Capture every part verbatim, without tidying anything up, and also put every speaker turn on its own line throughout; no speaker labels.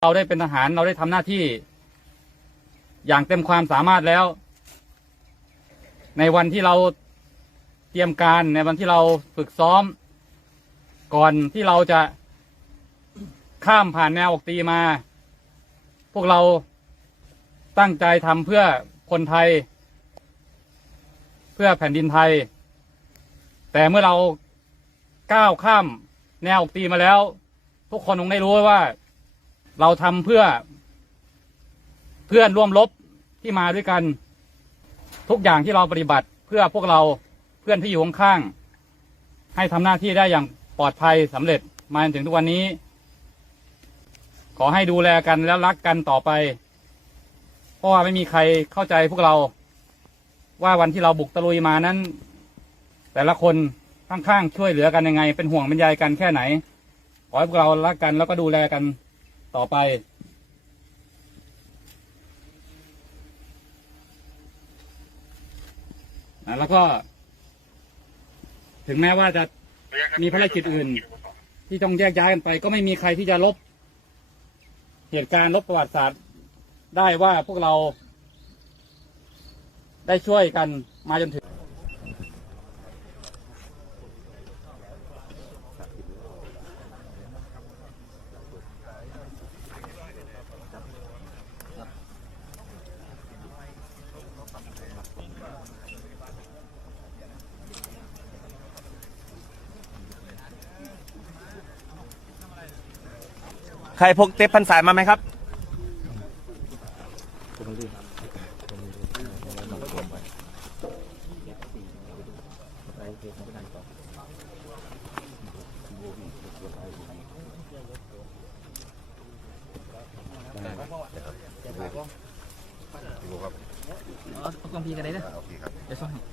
เราได้เป็นทหารเราได้ทำหน้าที่อย่างเต็มความสามารถแล้วในวันที่เราเตรียมการในวันที่เราฝึกซ้อมก่อนที่เราจะข้ามผ่านแนวออกตีมาพวกเราตั้งใจทำเพื่อคนไทยเพื่อแผ่นดินไทยแต่เมื่อเราก้าวข้ามแนวออกตีมาแล้วทุกคนคงได้รู้ว่าเราทำเพื่อเพื่อนร่วมรบที่มาด้วยกันทุกอย่างที่เราปฏิบัติเพื่อพวกเราเพื่อนที่อยู่ข้างๆให้ทำหน้าที่ได้อย่างปลอดภัยสำเร็จมาจนถึงทุกวันนี้ขอให้ดูแลกันแล้วรักกันต่อไปเพราะว่าไม่มีใครเข้าใจพวกเราว่าวันที่เราบุกตะลุยมานั้นแต่ละคนข้างๆช่วยเหลือกันยังไงเป็นห่วงเป็นใยกันแค่ไหนขอให้พวกเรารักกันแล้วก็ดูแลกันต่อไปแล้วก็ถึงแม้ว่าจะมีภารกิจอื่นที่ต้องแยกย้ายกันไปก็ไม่มีใครที่จะลบเหตุการณ์ลบประวัติศาสตร์ได้ว่าพวกเราได้ช่วยกันมาจนถึง
ใครพกเทปพันสายมาไหมครับ
เอากองพีกันเลยนะเดี๋ยวส่งให้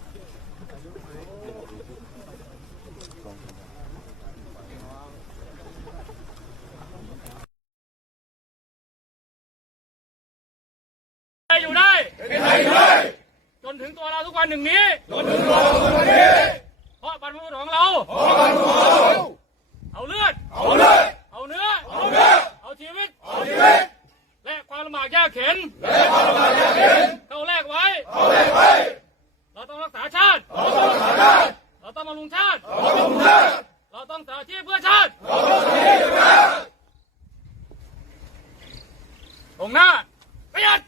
อยู่ได้จนถึงตัวเราทุกวันหนึ่งนี้จนถึงตัวเราทุกวันนี้เพราะบรรพบุรุษของเราเพราะบรรพบุรุษของเราเอาเลือดเอาเลือดเอาเนื้อเอาเนื้อเอาชีวิตเอาชีวิตและความลำบากยากเข็นและความลำบากยากเข็นเข้าแลกไว้เข้าแลกไว้เราต้องรักษาชาติเราต้องรักษาชาติเราต้องบำรุงชาติเราต้องบำรุงชาติเราต้องสาชีพเพื่อชาติเราต้องสาชีพเพื่อชาติตรงหน้าประหยัด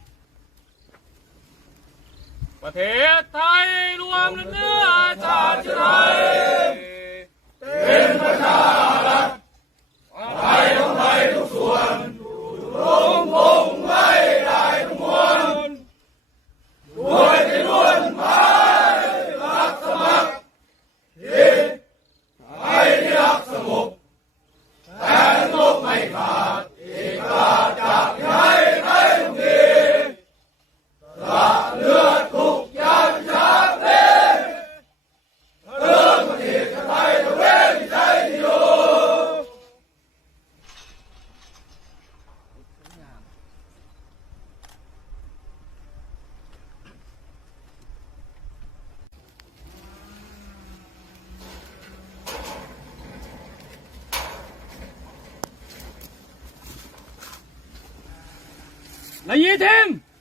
ประเทศไทยรวมเนื้อชาติไทยเป็นประชารัฐไทยของไทยทุกส่วนรวมพงไว้ได้ทุกมวลด้วยใจล้วนหมายรักสมัครที่ไทยที่รักสงบแต่สงบไม่ขาดอีกขาดจากไทยไทยทุกทีละเลือดทุกยามชาติเรื่องประเทศไทยตะเวนใจที่อยู่นายทีม